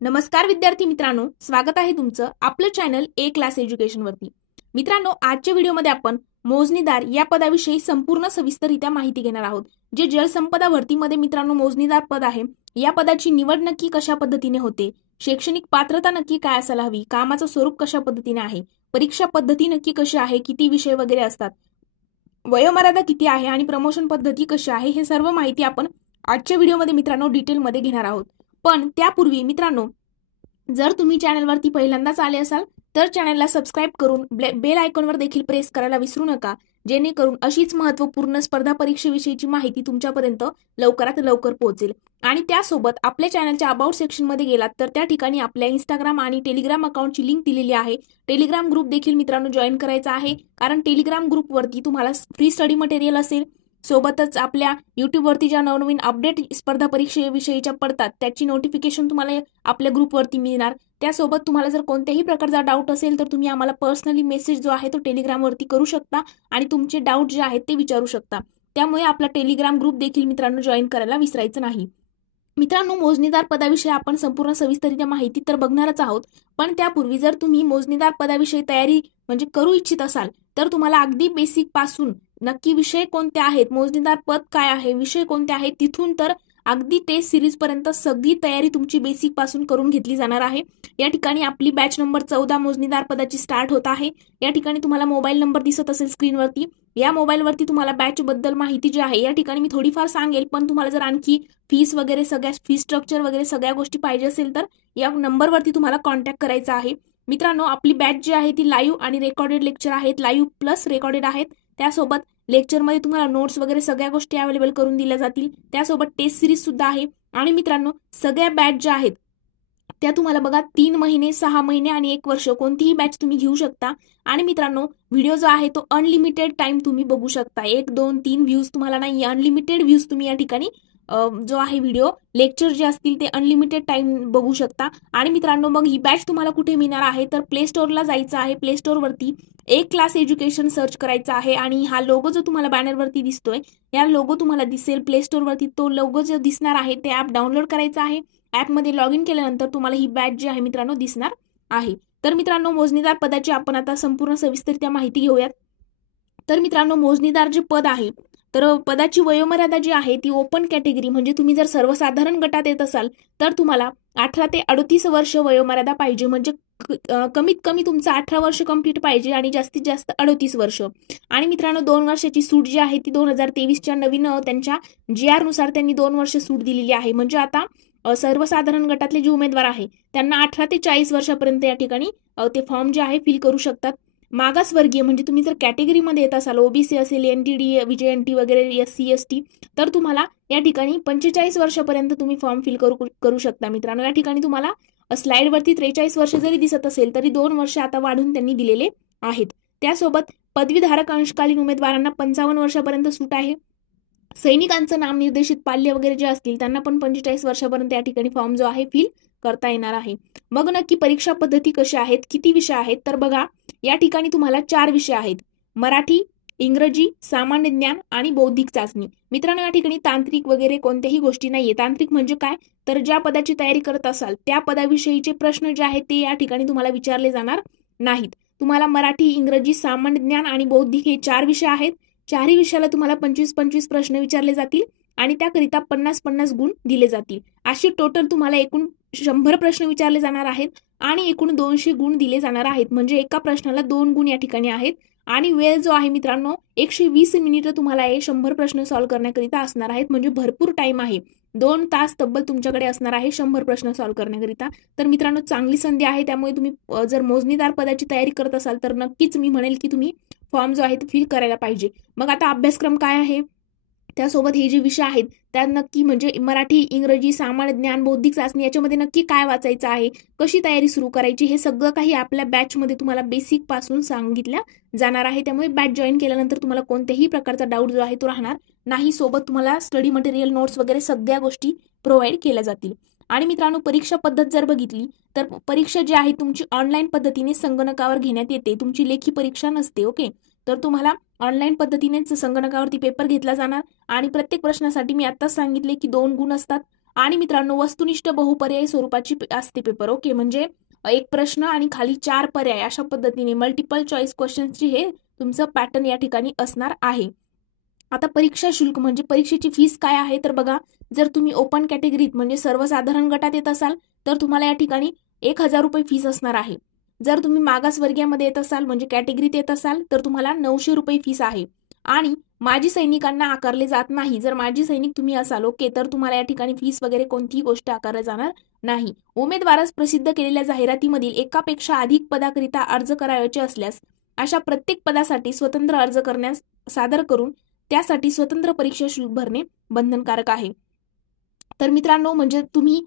नमस्कार विद्यार्थी मित्रांनो, स्वागत आहे तुमचं आपलं चॅनल ए क्लास एज्युकेशन वरती। मित्रांनो, आजच्या व्हिडिओमध्ये आपण मोजणीदार या पदाविषयी संपूर्ण सविस्तररित्या माहिती घेणार आहोत। जे जलसंपदा भरतीमध्ये मित्रांनो मोजणीदार पद आहे, या पदाची निवड नक्की कशा पद्धतीने होते, शैक्षणिक पात्रता नक्की काय असायला हवी, कामाचं स्वरूप कशा पद्धतीने आहे, परीक्षा पद्धती नक्की कशी आहे, किती विषय वगैरे असतात, वयोमर्यादा किती आहे आणि प्रमोशन पद्धती कशी आहे, हे सर्व माहिती आपण आजच्या व्हिडिओमध्ये मित्रांनो डिटेलमध्ये घेणार आहोत। पण त्यापूर्वी मित्रांनो, जर तुम्ही चॅनलवरती पहिल्यांदाच आले असाल तर चॅनलला सबस्क्राइब करून बेल आयकॉनवर देखील प्रेस करायला विसरू नका, जेणेकरून अशीच महत्त्वपूर्ण स्पर्धा परीक्षेविषयीची माहिती तुमच्यापर्यंत लवकरात लवकर पोहोचेल। आणि त्यासोबत आपल्या चॅनलच्या अबाउट सेक्शनमध्ये गेलात तर त्या ठिकाणी आपल्या इंस्टाग्राम आणि टेलिग्राम अकाउंटची लिंक दिलेली आहे। टेलिग्राम ग्रुप देखील मित्रांनो जॉईन करायचा आहे, कारण टेलिग्राम ग्रुपवरती तुम्हाला फ्री स्टडी मटेरियल असेल, सोबतच आपल्या युट्यूबवरती ज्या नवनवीन अपडेट स्पर्धा परीक्षेविषयीच्या पडतात त्याची नोटिफिकेशन तुम्हाला आपल्या ग्रुपवरती मिळणार। त्यासोबत तुम्हाला जर कोणत्याही प्रकारचा डाऊट असेल तर तुम्ही आम्हाला पर्सनली मेसेज जो आहे तो टेलिग्रामवरती करू शकता आणि तुमचे डाऊट जे आहेत ते विचारू शकता। त्यामुळे आपला टेलिग्राम ग्रुप देखील मित्रांनो जॉईन करायला विसरायचं नाही। मित्रांनो, मोजणीदार पदाविषयी आपण संपूर्ण सविस्तररित्या माहिती तर बघणारच आहोत, पण त्यापूर्वी जर तुम्ही मोजणीदार पदाविषयी तयारी म्हणजे करू इच्छित असाल तर तुम्हाला अगदी बेसिक पासून नक्की विषय कोणते आहेत, मोजणीदार पद काय आहे, विषय कोणते आहेत, तिथून तर अगदी टेस्ट सिरीज पर्यंत सगळी तयारी तुमची बेसिक पासून करून घेतली जाणार आहे। या ठिकाणी आपली बॅच नंबर 14 मोजणीदार पदाची स्टार्ट होत आहे। या ठिकाणी तुम्हाला मोबाईल नंबर दिसत असेल स्क्रीनवरती, या मोबाईलवरती तुम्हाला बॅच बद्दल माहिती जी आहे या ठिकाणी मी थोडीफार सांगेल, पण तुम्हाला जर आणखी फीस वगैरे सगळ्या फी स्ट्रक्चर वगैरे सगळ्या गोष्टी पाहिजे असेल तर या नंबरवरती तुम्हाला कॉन्टॅक्ट करायचा आहे। मित्रांनो, आपली बॅच जी आहे ती लाईव्ह आणि रेकॉर्डेड लेक्चर आहेत, लाईव्ह प्लस रेकॉर्डेड आहेत। त्यासोबत लेक्चरमध्ये तुम्हाला नोट्स वगैरे सगळ्या गोष्टी अवेलेबल करून दिल्या जातील, त्यासोबत टेस्ट सिरीज सुद्धा आहे। आणि मित्रांनो, सगळ्या बॅच ज्या आहेत त्या तुम्हाला बघा 3 महिने, 6 महिने आणि 1 वर्ष कोणतीही बॅच तुम्ही घेऊ शकता। आणि मित्रांनो, व्हिडिओ जो आहे तो अनलिमिटेड टाइम तुम्ही बघू शकता, 1 2 3 व्ह्यूज तुम्हाला नाही, अनलिमिटेड व्ह्यूज तुम्ही या ठिकाणी जो आहे व्हिडिओ लेक्चर जे असतील ते अनलिमिटेड टाइम बघू शकता। आणि मित्रांनो, मग ही बॅच तुम्हाला कुठे मिळणार आहे तर प्ले स्टोअरला जायचं आहे, प्ले स्टोअरवरती ए क्लास एज्युकेशन सर्च करायचा आहे आणि हा लोगो जो तुम्हाला बॅनरवरती दिसतोय या लोगो तुम्हाला दिसेल प्ले स्टोअरवरती, तो लोगो जो दिसणार आहे ते ऍप डाउनलोड करायचा आहे। ऍपमध्ये लॉग इन केल्यानंतर तुम्हाला ही बॅच जी आहे मित्रांनो दिसणार आहे। तर मित्रांनो, मोजणीदार पदाची आपण आता संपूर्ण सविस्तररित्या माहिती घेऊयात। तर मित्रांनो, मोजणीदार जे पद आहे तर पदाची वयोमर्यादा जी आहे ती ओपन कॅटेगरी म्हणजे तुम्ही जर सर्वसाधारण गटात येत असाल तर तुम्हाला 18 ते 38 वर्ष वयोमर्यादा पाहिजे, म्हणजे कमीत कमी तुमचं 18 वर्ष कंप्लीट पाहिजे आणि जास्तीत जास्त 38 वर्ष। आणि मित्रांनो, 2 वर्षाची सूट जी आहे ती 2023च्या नवीन त्यांच्या GR नुसार त्यांनी 2 वर्ष सूट दिलेली आहे। म्हणजे आता सर्वसाधारण गटातले जे उमेदवार आहे त्यांना 18 ते 40 वर्षापर्यंत या ठिकाणी ते फॉर्म जे आहे फिल करू शकतात। मागासवर्गीय म्हणजे तुम्ही जर कॅटेगरीमध्ये येत असाल, ओबीसी असेल, एनटीडी, विजयएनटी वगैरे, SC ST, तर तुम्हाला या ठिकाणी 45 वर्षापर्यंत तुम्ही फॉर्म फिल करू शकता। मित्रांनो, या ठिकाणी तुम्हाला स्लाइडवरती 43 वर्ष जरी दिसत असेल तरी 2 वर्ष आता वाढून त्यांनी दिलेले आहेत। त्यासोबत पदवीधारक अंशकालीन उमेदवारांना 55 वर्षापर्यंत सूट आहे। सैनिकांचं नामनिर्देशित पाल्य वगैरे जे असतील त्यांना पण 45 वर्षापर्यंत या ठिकाणी फॉर्म जो आहे फिल करता येणार आहे। मग नक्की परीक्षा पद्धती कशा आहेत, किती विषय आहेत, तर बघा या ठिकाणी तुम्हाला 4 विषय आहेत, मराठी, इंग्रजी, सामान्य ज्ञान आणि बौद्धिक चाचणी। मित्रांनो, या ठिकाणी तांत्रिक वगैरे कोणत्याही गोष्टी नाहीये। तांत्रिक म्हणजे काय तर ज्या पदाची तयारी करत असाल त्या पदाविषयीचे प्रश्न जे आहेत ते या ठिकाणी तुम्हाला विचारले जाणार नाहीत। तुम्हाला मराठी, इंग्रजी, सामान्य ज्ञान आणि बौद्धिक हे 4 विषय आहेत। 4ही विषयाला तुम्हाला 25-25 प्रश्न विचारले जातील आणि त्याकरिता 50-50 गुण दिले जातील। अशी टोटल तुम्हाला एकूण 100 प्रश्न विचारले जाणार आहेत आणि एकूण 200 गुण दिले जाणार आहेत, म्हणजे एका प्रश्नाला 2 गुण या ठिकाणी आहेत। आणि वेळ जो आहे मित्रांनो 120 मिनिटं तुम्हाला हे 100 प्रश्न सॉल्व्ह करण्याकरिता असणार आहेत, म्हणजे भरपूर टाइम आहे, 2 तास तब्बल तुमच्याकडे असणार आहे 100 प्रश्न सॉल्व्ह करण्याकरिता। तर मित्रांनो, चांगली संधी आहे, त्यामुळे तुम्ही जर मोजणीदार पदाची तयारी करत असाल तर नक्कीच मी म्हणेल की तुम्ही फॉर्म जो आहे तो फिल करायला पाहिजे। मग आता अभ्यासक्रम काय आहे, त्यासोबत हे जे विषय आहेत त्यात नक्की म्हणजे मराठी, इंग्रजी, सामान्य ज्ञान, बौद्धिक चाचणी याच्यामध्ये नक्की काय वाचायचं आहे, कशी तयारी सुरू करायची, हे सगळं काही आपल्या बॅचमध्ये तुम्हाला बेसिक पासून सांगितल्या जाणार आहे। त्यामुळे बॅच जॉईन केल्यानंतर तुम्हाला कोणत्याही प्रकारचा डाऊट जो आहे तो राहणार नाही। सोबत तुम्हाला स्टडी मटेरियल, नोट्स वगैरे सगळ्या गोष्टी प्रोव्हाइड केल्या जातील। आणि मित्रांनो, परीक्षा पद्धत जर बघितली तर परीक्षा जी आहे तुमची ऑनलाईन पद्धतीने संगणकावर घेण्यात येते, तुमची लेखी परीक्षा नसते। ओके, तर तुम्हाला ऑनलाईन पद्धतीनेच संगणकावरती पेपर घेतला जाणार आणि प्रत्येक प्रश्नासाठी मी आत्ताच सांगितले की 2 गुण असतात आणि मित्रांनो वस्तुनिष्ठ बहुपर्यायी स्वरूपाची असते पेपर. ओके, म्हणजे एक प्रश्न आणि खाली 4 पर्याय अशा पद्धतीने मल्टिपल चॉईस क्वेश्चन्सची हे तुमचं पॅटर्न या ठिकाणी असणार आहे. आता परीक्षा शुल्क म्हणजे परीक्षेची फीस काय आहे तर बघा, जर तुम्ही ओपन कॅटेगरीत म्हणजे सर्वसाधारण गटात येत असाल तर तुम्हाला या ठिकाणी 1,000 रुपये फीस असणार आहे. जर तुम्ही मागासवर्गीयामध्ये येत असाल म्हणजे कॅटेगरीत येत असाल तर तुम्हाला 900 रुपये फीस आहे. आणि माजी सैनिकांना आकारले जात नाही. जर माजी सैनिक तुम्ही असाल ओके तर तुम्हाला या ठिकाणी फीस वगैरे कोणतीही गोष्ट आकारली जाणार नाही. उमेदवारास प्रसिद्ध केलेल्या जाहिरातीमधील एकापेक्षा अधिक पदाकरिता अर्ज करावयाचे असल्यास अशा प्रत्येक पदासाठी स्वतंत्र अर्ज करण्यास सादर करून त्यासाठी स्वतंत्र परीक्षा शुल्क भरणे बंधनकारक आहे. तर मित्रांनो म्हणजे तुम्ही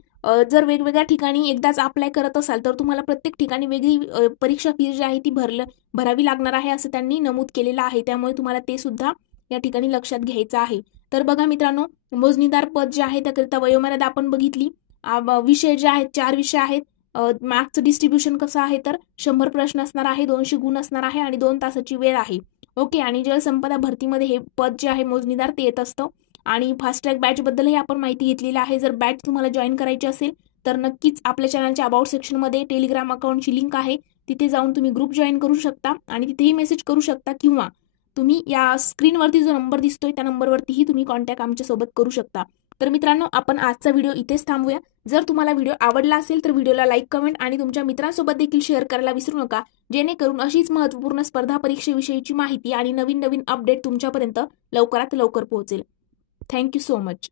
जर वेगवेगळ्या ठिकाणी एकदाच अप्लाय करत असाल तर तुम्हाला प्रत्येक ठिकाणी वेगळी परीक्षा फीस जी आहे ती भरावी लागणार आहे असं त्यांनी नमूद केलेलं आहे. त्यामुळे तुम्हाला ते सुद्धा या ठिकाणी लक्षात घ्यायचं आहे. तर बघा मित्रांनो, मोजणीदार पद जे आहे त्याकरिता वयोमर्यादा आपण बघितली. विषय जे आहेत 4 विषय आहेत. मार्क्सचं डिस्ट्रीब्युशन कसं आहे तर 100 प्रश्न असणार आहे, 200 गुण असणार आहे आणि 2 तासाची वेळ आहे. ओके, आणि जलसंपदा भरतीमध्ये हे पद जे आहे मोजणीदार ते येत असतं. आणि फास्ट ट्रॅक बॅच बद्दलही आपण माहिती घेतलेली आहे. जर बॅच तुम्हाला जॉईन करायची असेल तर नक्कीच आपल्या चॅनलच्या अबाउट सेक्शनमध्ये टेलिग्राम अकाउंटची लिंक आहे. तिथे जाऊन तुम्ही ग्रुप जॉईन करू शकता आणि तिथेही मेसेज करू शकता किंवा तुम्ही या स्क्रीनवरती जो नंबर दिसतोय त्या नंबरवरतीही तुम्ही कॉन्टॅक्ट आमच्यासोबत करू शकता. तर मित्रांनो आपण आजचा व्हिडिओ इथेच थांबूया. जर तुम्हाला व्हिडिओ आवडला असेल तर व्हिडिओला लाईक, कमेंट आणि तुमच्या मित्रांसोबत देखील शेअर करायला विसरू नका, जेणेकरून अशीच महत्त्वपूर्ण स्पर्धा परीक्षेविषयीची माहिती आणि नवीन नवीन अपडेट तुमच्यापर्यंत लवकरात लवकर पोहोचेल. Thank you so much.